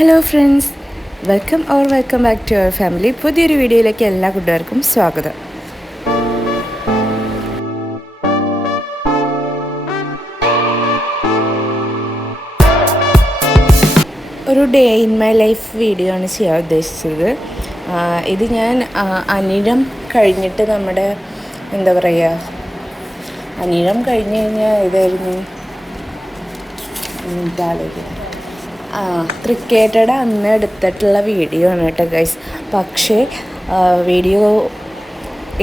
Hello friends, welcome back to our family. പുതിയൊരു വീഡിയോയിലേക്ക് എല്ലാ കൂട്ടുകാർക്കും സ്വാഗതം. ഒരു day in my life video ആണ് ചെയ്യാൻ ഉദ്ദേശിച്ചത്. ഇത് ഞാൻ അനിഴം കഴിഞ്ഞിട്ട് നമ്മുടെ എന്താ പറയുക, അനിഴം കഴിഞ്ഞ് കഴിഞ്ഞാൽ ഇതായിരുന്നു തൃക്കേട്ടയുടെ അന്ന് എടുത്തിട്ടുള്ള വീഡിയോ ആണ് കേട്ടോ ഗൈസ്. പക്ഷേ വീഡിയോ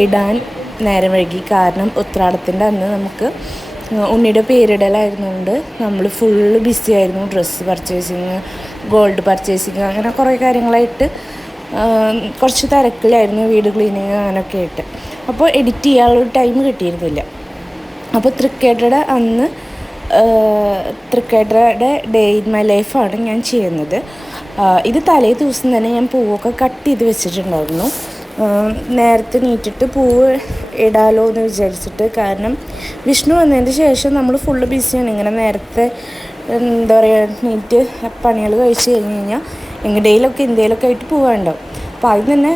ഇടാൻ നേരം വൈകി. കാരണം ഉത്രാടത്തിൻ്റെ അന്ന് നമുക്ക് ഉണ്ണിയുടെ പേരിടലായിരുന്നുകൊണ്ട് നമ്മൾ ഫുള്ള് ബിസി ആയിരുന്നു. ഡ്രസ്സ് പർച്ചേസിങ്, ഗോൾഡ് പർച്ചേസിങ്, അങ്ങനെ കുറേ കാര്യങ്ങളായിട്ട് കുറച്ച് തിരക്കിലായിരുന്നു. വീട് ക്ലീനിങ് അങ്ങനെയൊക്കെ ആയിട്ട്. അപ്പോൾ എഡിറ്റ് ചെയ്യാനുള്ളൊരു ടൈം കിട്ടിയിരുന്നില്ല. അപ്പോൾ തൃക്കേട്ടയുടെ അന്ന് തൃക്കേട്ടയുടെ ഡേ ഇൻ മൈ ലൈഫാണ് ഞാൻ ചെയ്യുന്നത്. ഇത് തലേ ദിവസം തന്നെ ഞാൻ പൂവൊക്കെ കട്ട് ചെയ്ത് വെച്ചിട്ടുണ്ടായിരുന്നു. നേരത്തെ നീറ്റിട്ട് പൂവ് ഇടാലോ എന്ന് വിചാരിച്ചിട്ട്. കാരണം വിഷ്ണു വന്നതിന് ശേഷം നമ്മൾ ഫുള്ള് ബിസിയാണ്. ഇങ്ങനെ നേരത്തെ എന്താ പറയുക, നീറ്റ് പണികൾ കഴിച്ച് കഴിഞ്ഞ് കഴിഞ്ഞാൽ എങ്ങടേലൊക്കെ എന്തെങ്കിലുമൊക്കെ ആയിട്ട് പോകാനുണ്ടാവും. അപ്പോൾ അതിന് തന്നെ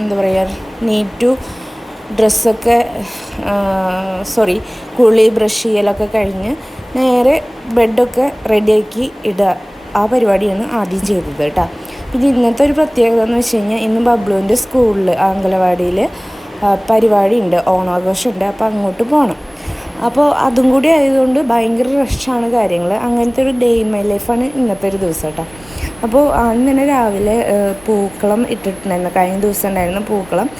എന്താ പറയുക, നീറ്റു ഡ്രസ്സൊക്കെ കുളി ബ്രഷ് ചെയ്യലൊക്കെ കഴിഞ്ഞ് നേരെ ബെഡൊക്കെ റെഡിയാക്കി ഇടുക. ആ പരിപാടിയാണ് ആദ്യം ചെയ്തത് കേട്ടോ. പിന്നെ ഇന്നത്തെ ഒരു പ്രത്യേകത എന്ന് വെച്ച് കഴിഞ്ഞാൽ ഇന്ന് ബബ്ലുവിൻ്റെ സ്കൂളിൽ അംഗനവാടിയിൽ പരിപാടി ഉണ്ട്, ഓണാഘോഷമുണ്ട്. അപ്പോൾ അങ്ങോട്ട് പോകണം. അപ്പോൾ അതും കൂടി ആയതുകൊണ്ട് ഭയങ്കര റഷാണ് കാര്യങ്ങൾ. അങ്ങനത്തെ ഒരു ഡേ ഇൻ മൈ ലൈഫാണ് ഇന്നത്തെ ഒരു ദിവസം കേട്ടോ. അപ്പോൾ അന്ന് തന്നെ രാവിലെ പൂക്കളം ഇട്ടിട്ടുണ്ടായിരുന്നു. കഴിഞ്ഞ ദിവസം ഉണ്ടായിരുന്ന പൂക്കളം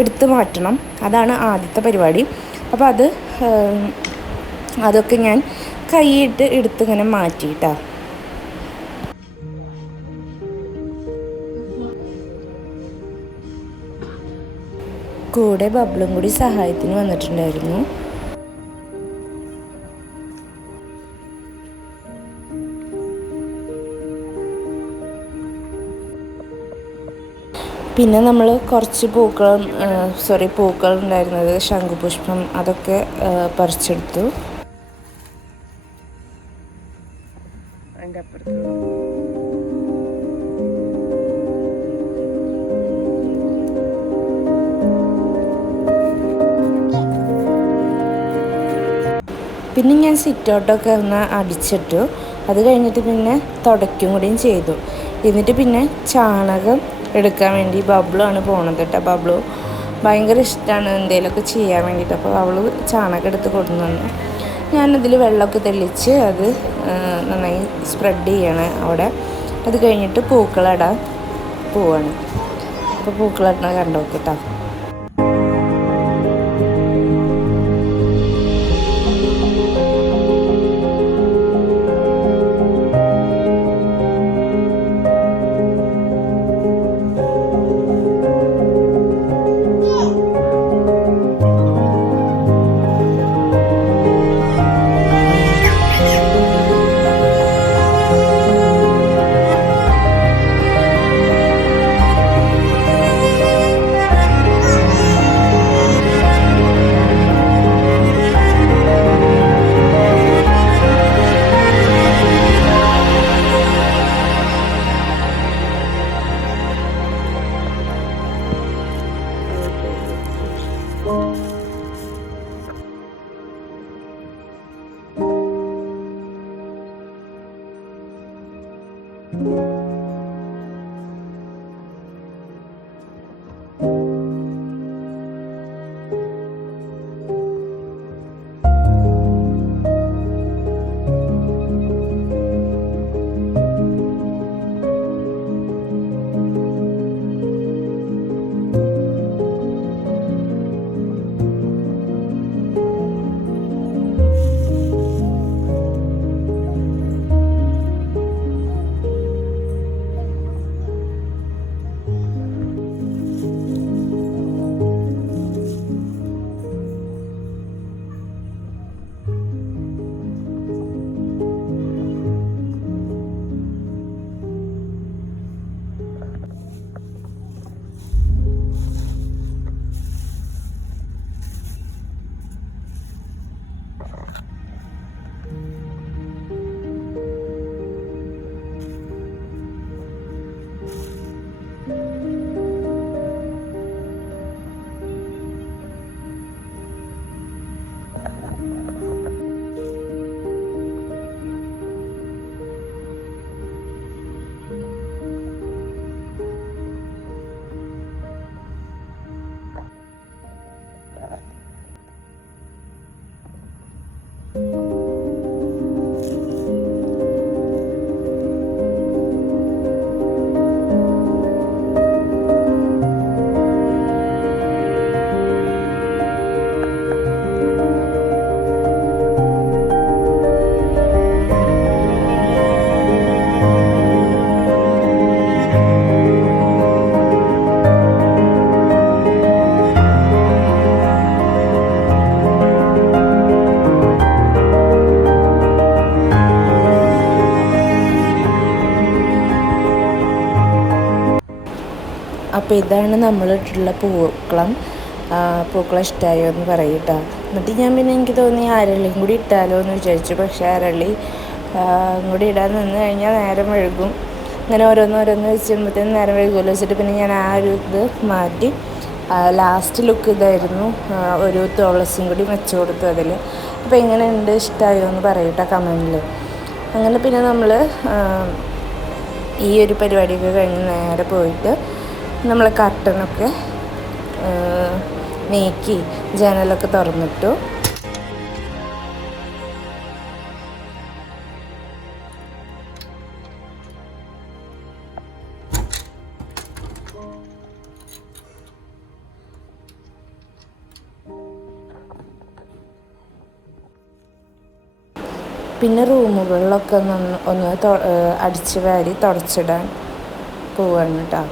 എടുത്ത് മാറ്റണം. അതാണ് ആദ്യത്തെ പരിപാടി. അപ്പോൾ അതൊക്കെ ഞാൻ കൈയിട്ട് എടുത്തിങ്ങനെ മാറ്റിയിട്ടാ. കൂടെ ബബ്ലും കൂടി സഹായത്തിന് വന്നിട്ടുണ്ടായിരുന്നു. പിന്നെ നമ്മൾ കുറച്ച് പൂക്കൾ ഉണ്ടായിരുന്നത്, ശംഖുപുഷ്പം, അതൊക്കെ പറിച്ചെടുത്തു. അതിൻ്റെ അപ്പുറത്ത് പിന്നെ ഞാൻ സിറ്റൗട്ടൊക്കെ ഒന്ന് അടിച്ചിട്ടു. അത് കഴിഞ്ഞിട്ട് പിന്നെ തുടയ്ക്കും കൂടിയും ചെയ്തു. എന്നിട്ട് പിന്നെ ചാണകം എടുക്കാൻ വേണ്ടി ബബ്ലു ആണ് പോണത് കേട്ടോ. ബബ്ലു ഭയങ്കര ഇഷ്ടമാണ് എന്തെങ്കിലുമൊക്കെ ചെയ്യാൻ വേണ്ടിയിട്ട്. അപ്പോൾ അവൾ ചാണകം എടുത്ത് കൊണ്ടുവന്നു. ഞാനതിൽ വെള്ളമൊക്കെ തെളിച്ച് അത് നന്നായി സ്പ്രെഡ് ചെയ്യണം അവിടെ. അത് കഴിഞ്ഞിട്ട് പൂക്കളിടാൻ പോവാണ്. അപ്പോൾ പൂക്കളിടണ കണ്ടു കേട്ടോ. അപ്പോൾ ഇതാണ് നമ്മളിട്ടുള്ള പൂക്കളം. പൂക്കളം ഇഷ്ടമായോ എന്ന് പറയും കേട്ടോ. എന്നിട്ട് ഞാൻ പിന്നെ എനിക്ക് തോന്നി അരളിയും കൂടി ഇട്ടാലോ എന്ന് വിചാരിച്ചു. പക്ഷേ അരളി കൂടി ഇടാൻ നിന്ന് കഴിഞ്ഞാൽ നേരം വഴുകും. അങ്ങനെ ഓരോന്നോരോന്ന് വെച്ച് കഴിയുമ്പോഴത്തേനും നേരം വഴുകുമല്ലോ വെച്ചിട്ട് പിന്നെ ഞാൻ ആ ഒരു ഇത് മാറ്റി ലാസ്റ്റ് ലുക്ക് ഇതായിരുന്നു. ഒരു തുളസിയും കൂടി വെച്ച് കൊടുത്തു അതിൽ. അപ്പോൾ എങ്ങനെയുണ്ട്, ഇഷ്ടമായോ എന്ന് പറയട്ടെ കമൻറ്റിൽ. അങ്ങനെ പിന്നെ നമ്മൾ ഈ ഒരു പരിപാടിയൊക്കെ കഴിഞ്ഞ് നേരെ പോയിട്ട് നമ്മൾ കർട്ടനൊക്കെ നീക്കി ജനലൊക്കെ തുറന്നിട്ടു. പിന്നെ റൂമുകളിലൊക്കെ ഒന്ന് അടിച്ച് വാരി തുടച്ചിടാൻ പോവാണ് കേട്ടോ.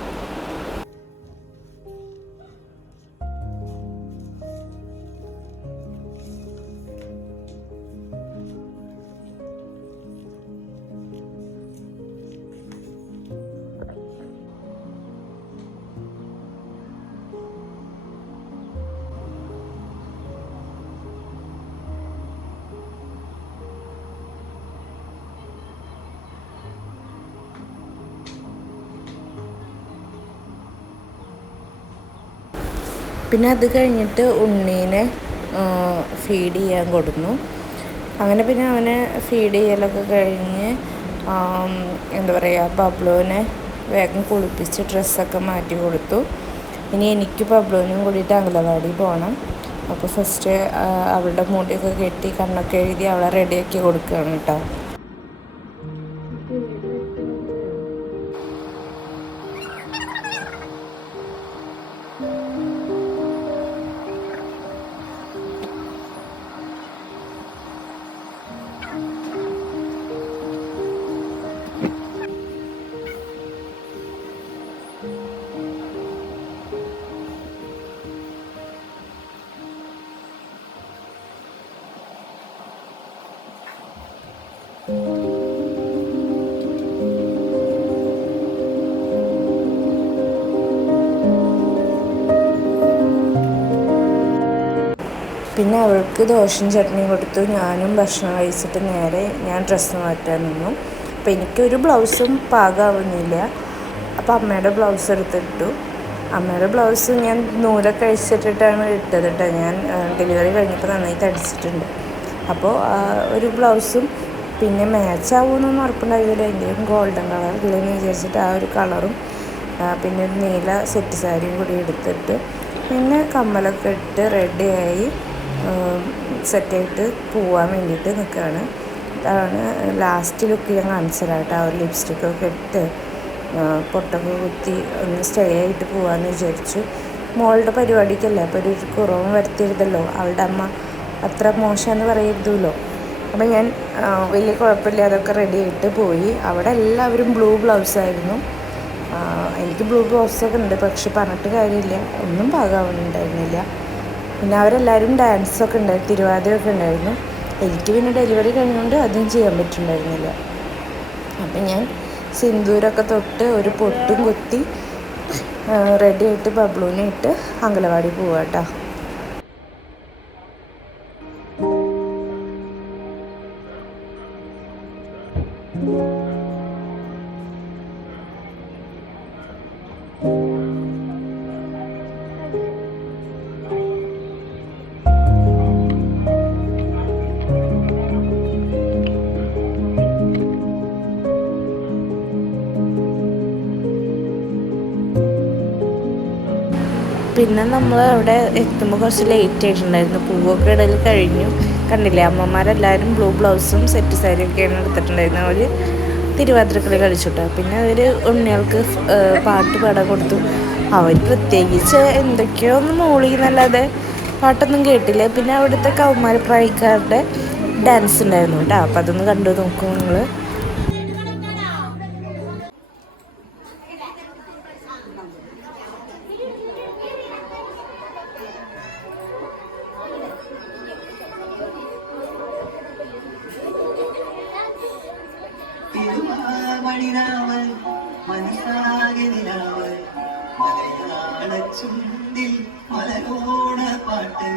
പിന്നെ അത് കഴിഞ്ഞിട്ട് ഉണ്ണീനെ ഫീഡ് ചെയ്യാൻ കൊടുന്നു. അങ്ങനെ പിന്നെ അവനെ ഫീഡ് ചെയ്യലൊക്കെ കഴിഞ്ഞ് എന്താ പറയുക, ബബ്ലുവിനെ വേഗം കുളിപ്പിച്ച് ഡ്രസ്സൊക്കെ മാറ്റി കൊടുത്തു. ഇനി എനിക്ക് ബബ്ലുവിനും കൂടിയിട്ട് അംഗനവാടി പോകണം. അപ്പോൾ ഫസ്റ്റ് അവളുടെ മുടിയൊക്കെ കെട്ടി കണ്ണൊക്കെ എഴുതി അവളെ റെഡിയാക്കി കൊടുക്കുകയാണ് കേട്ടോ. പിന്നെ അവൾക്ക് ദോശയും ചട്നിയും കൊടുത്തു. ഞാനും ഭക്ഷണം കഴിച്ചിട്ട് നേരെ ഞാൻ ഡ്രസ്സ് മാറ്റാൻ നിന്നു. അപ്പോൾ എനിക്കൊരു ബ്ലൗസും പാകമാവുന്നില്ല. അപ്പോൾ അമ്മയുടെ ബ്ലൗസ് എടുത്തിട്ടു. അമ്മയുടെ ബ്ലൗസ് ഞാൻ നൂലൊക്കെ അഴിച്ചിട്ടിട്ടാണ് ഇട്ടത് കേട്ടോ. ഞാൻ ഡെലിവറി കഴിഞ്ഞപ്പോൾ നന്നായിട്ട് അടിച്ചിട്ടുണ്ട്. അപ്പോൾ ഒരു ബ്ലൗസും പിന്നെ മാച്ച് ആവുമെന്നൊന്നും ഉറപ്പുണ്ടായില്ല. എന്തെങ്കിലും ഗോൾഡൻ കളർ ഇല്ലെന്ന് വിചാരിച്ചിട്ട് ആ ഒരു കളറും പിന്നെ ഒരു നീല സെറ്റ് സാരിയും കൂടി എടുത്തിട്ട് പിന്നെ കമ്മലൊക്കെ ഇട്ട് റെഡിയായി സെറ്റായിട്ട് പോവാൻ വേണ്ടിയിട്ട് നിൽക്കുകയാണ്. അതാണ് ലാസ്റ്റ് ലുക്ക് ഞാൻ കാണിച്ചതായിട്ട്. ആ ഒരു ലിപ്സ്റ്റിക്കൊക്കെ ഇട്ട് പൊട്ടൊക്കെ കുത്തി ഒന്ന് സ്റ്റേ ആയിട്ട് പോകാമെന്ന് വിചാരിച്ചു. മോളുടെ പരിപാടിക്കല്ലേ, അപ്പോൾ ഒരു കുറവും വരുത്തരുതല്ലോ. അവളുടെ അമ്മ അത്ര മോശമെന്ന് പറയരുതല്ലോ. അപ്പം ഞാൻ വലിയ കുഴപ്പമില്ലാതൊക്കെ റെഡി ആയിട്ട് പോയി. അവിടെ എല്ലാവരും ബ്ലൂ ബ്ലൗസായിരുന്നു. എനിക്ക് ബ്ലൂ ബ്ലൗസൊക്കെ ഉണ്ട്, പക്ഷെ പറഞ്ഞിട്ട് കാര്യമില്ല, ഒന്നും പാകമാവുന്നുണ്ടായിരുന്നില്ല. പിന്നെ അവരെല്ലാവരും ഡാൻസൊക്കെ ഉണ്ടായിരുന്നു, തിരുവാതിരയൊക്കെ ഉണ്ടായിരുന്നു. എനിക്ക് പിന്നെ ഡെലിവറി കഴിഞ്ഞുകൊണ്ട് അതും ചെയ്യാൻ പറ്റുന്നുണ്ടായിരുന്നില്ല. അപ്പം ഞാൻ സിന്ദൂരൊക്കെ തൊട്ട് ഒരു പൊട്ടും കുത്തി റെഡി ആയിട്ട് ബബ്ലുവിനെ ഇട്ട് അംഗനവാടി പോവാം കേട്ടോ. പിന്നെ നമ്മൾ അവിടെ എത്തുമ്പോൾ കുറച്ച് ലേറ്റ് ആയിട്ടുണ്ടായിരുന്നു. പൂവൊക്കെ ഇടയിൽ കഴിഞ്ഞു. കണ്ടില്ലേ, അമ്മമാരെല്ലാവരും ബ്ലൂ ബ്ലൗസും സെറ്റ് സാരിയൊക്കെയാണ് എടുത്തിട്ടുണ്ടായിരുന്നത്. അവർ തിരുവാതിരക്കളി കളിച്ചിട്ടോ. പിന്നെ അവർ ഉണ്ണികൾക്ക് പാട്ട് പാടാൻ കൊടുത്തു. അവർ പ്രത്യേകിച്ച് എന്തൊക്കെയോ ഒന്ന് മൂളി എന്നല്ലാതെ പാട്ടൊന്നും കേട്ടില്ല. പിന്നെ അവിടുത്തെ കൗമാര പ്രായക്കാരുടെ ഡാൻസ് ഉണ്ടായിരുന്നു കേട്ടോ. അപ്പം അതൊന്ന് കണ്ടു നോക്കും നിങ്ങൾ. മണിരാമൻ മനസ്സാകെ നിലാവൻ ചുണ്ടിൽ മലരോണ പാട്ട്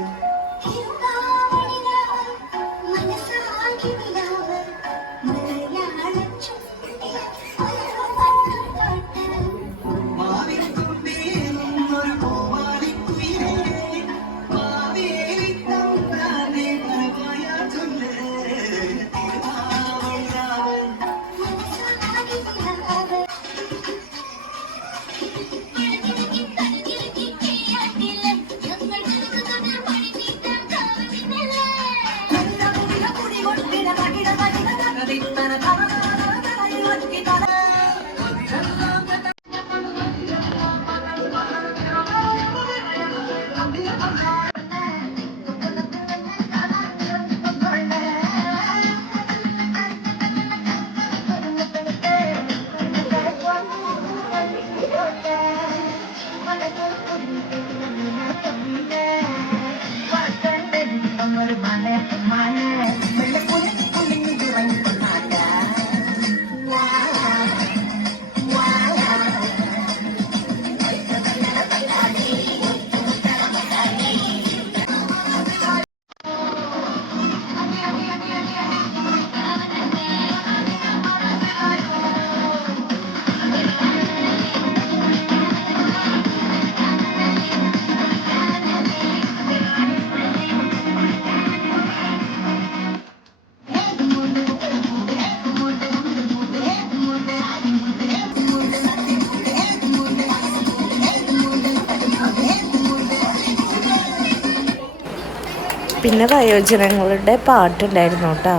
പിന്നെ വയോജനങ്ങളുടെ പാട്ടുണ്ടായിരുന്നു കേട്ടോ.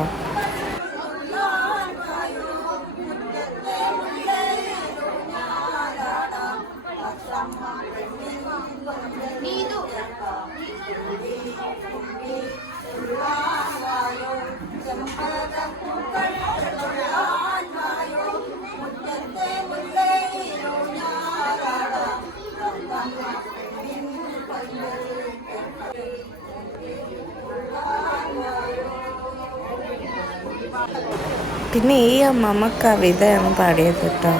പിന്നെ ഈ അമ്മമ്മ കവിതയാണ് പാടിയത് കേട്ടോ.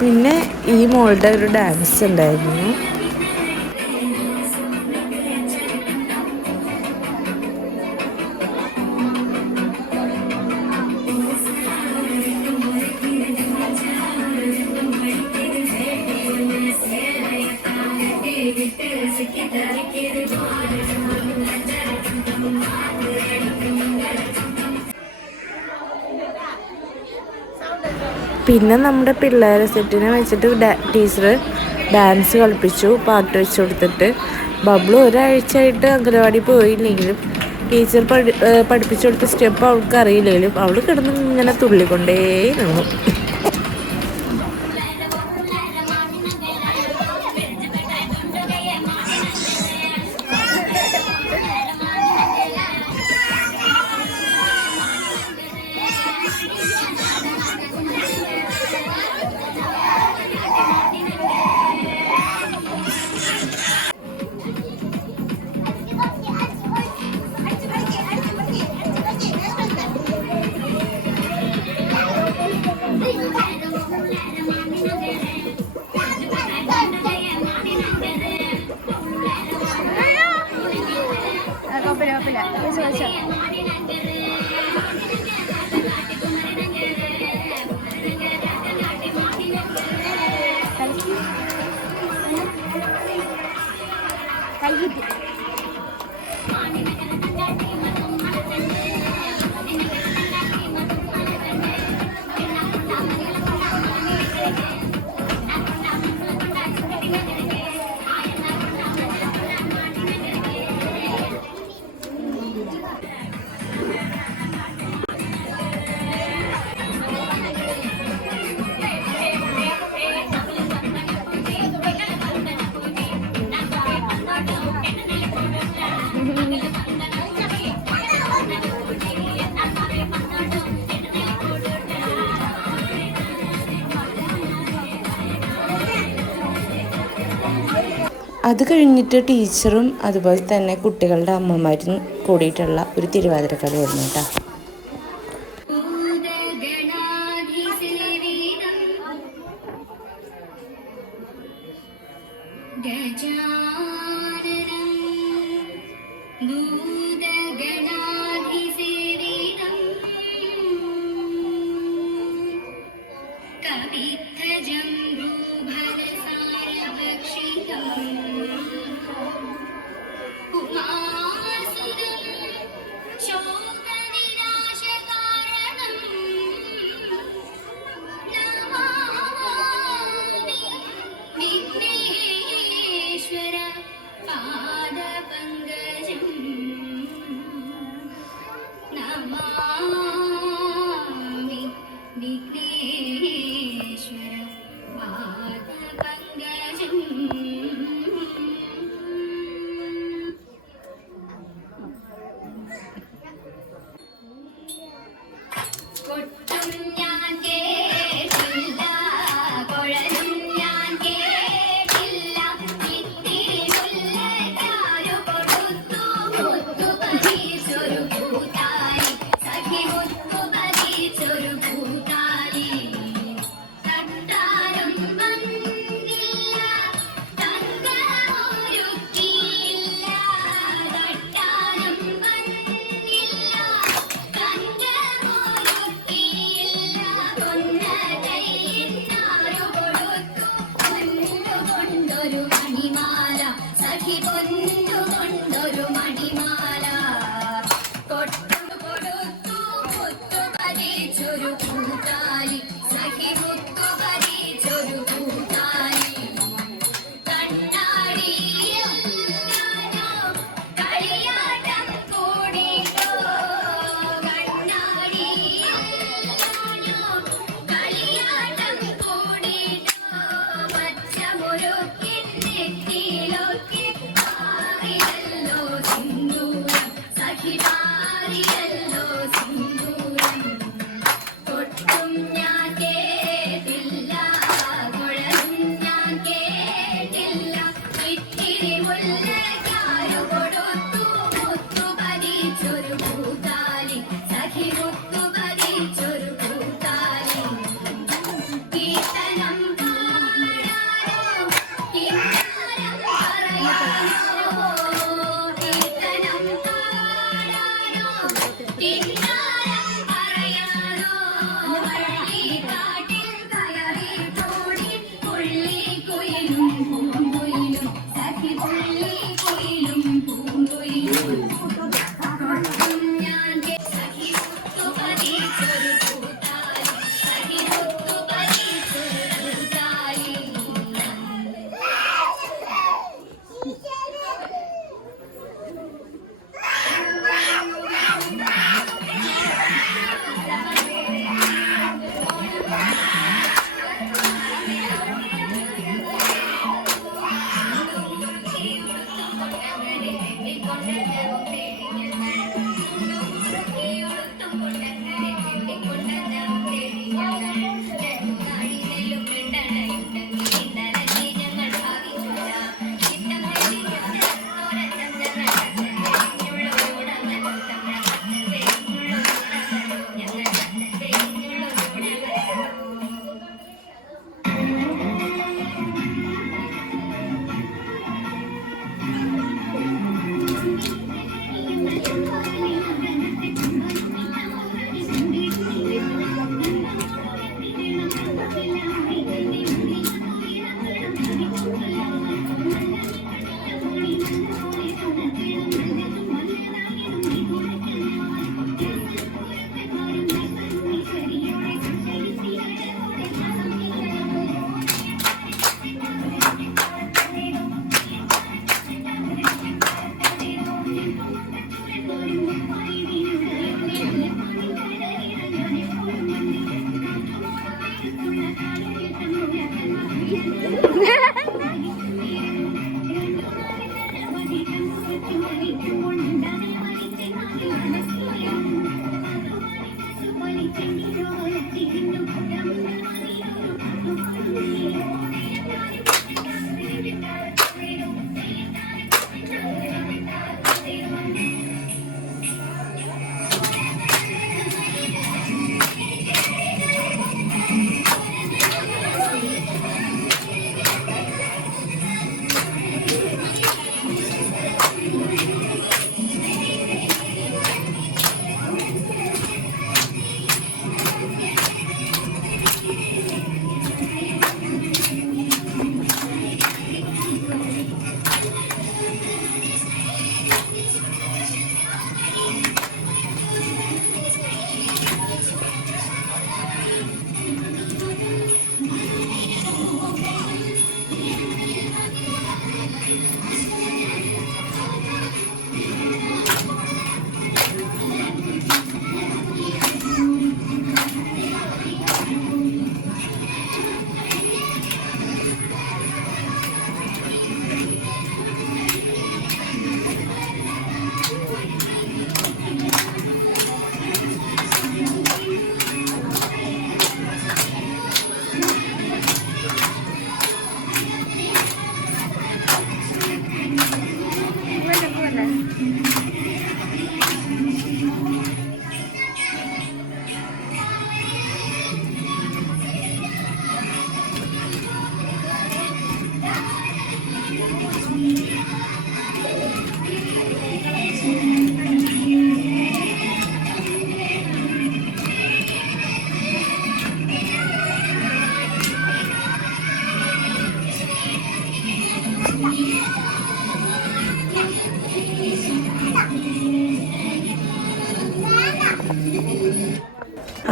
പിന്നെ ഈ മോളുടെ ഒരു ഡാൻസ് ഉണ്ടായിരുന്നു. പിന്നെ നമ്മുടെ പിള്ളേരെ സെറ്റിനെ വെച്ചിട്ട് ടീച്ചർ ഡാൻസ് കളിപ്പിച്ചു, പാട്ട് വെച്ച് കൊടുത്തിട്ട്. ബബ്ലു ഒരാഴ്ചയായിട്ട് അംഗനവാടി പോയില്ലെങ്കിലും ടീച്ചർ പഠിപ്പിച്ചു കൊടുത്ത സ്റ്റെപ്പ് അവൾക്ക് അറിയില്ലെങ്കിലും അവൾ കിടന്ന് ഇങ്ങനെ തുള്ളിക്കൊണ്ടേ നിന്നു. അത് കഴിഞ്ഞിട്ട് ടീച്ചറും അതുപോലെ തന്നെ കുട്ടികളുടെ അമ്മമാരും കൂടിയിട്ടുള്ള ഒരു തിരുവാതിരക്കളി വരുന്നു കേട്ടോ.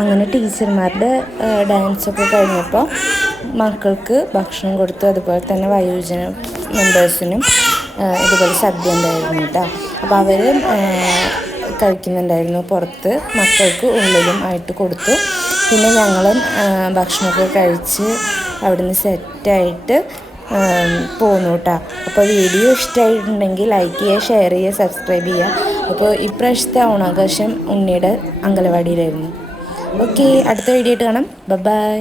അങ്ങനെ ടീച്ചർമാരുടെ ഡാൻസൊക്കെ കഴിഞ്ഞപ്പോൾ മക്കൾക്ക് ഭക്ഷണം കൊടുത്തു. അതുപോലെ തന്നെ വയോജന മെമ്പേഴ്സിനും ഇതുപോലെ സദ്യ ഉണ്ടായിരുന്നു കേട്ടോ. അപ്പോൾ അവർ കഴിക്കുന്നുണ്ടായിരുന്നു പുറത്ത്, മക്കൾക്ക് ഉള്ളിലും ആയിട്ട് കൊടുത്തു. പിന്നെ ഞങ്ങളും ഭക്ഷണമൊക്കെ കഴിച്ച് അവിടുന്ന് സെറ്റായിട്ട് പോന്നു കേട്ടോ. അപ്പോൾ വീഡിയോ ഇഷ്ടമായിട്ടുണ്ടെങ്കിൽ ലൈക്ക് ചെയ്യുക, ഷെയർ ചെയ്യുക, സബ്സ്ക്രൈബ് ചെയ്യുക. അപ്പോൾ ഇപ്രാവശ്യത്തെ ഓണാഘോഷം ഉണ്ണിയുടെ അംഗനവാടിയിലായിരുന്നു. ഓക്കെ, അടുത്ത വീഡിയോ ആയിട്ട് കാണാം. ബൈ.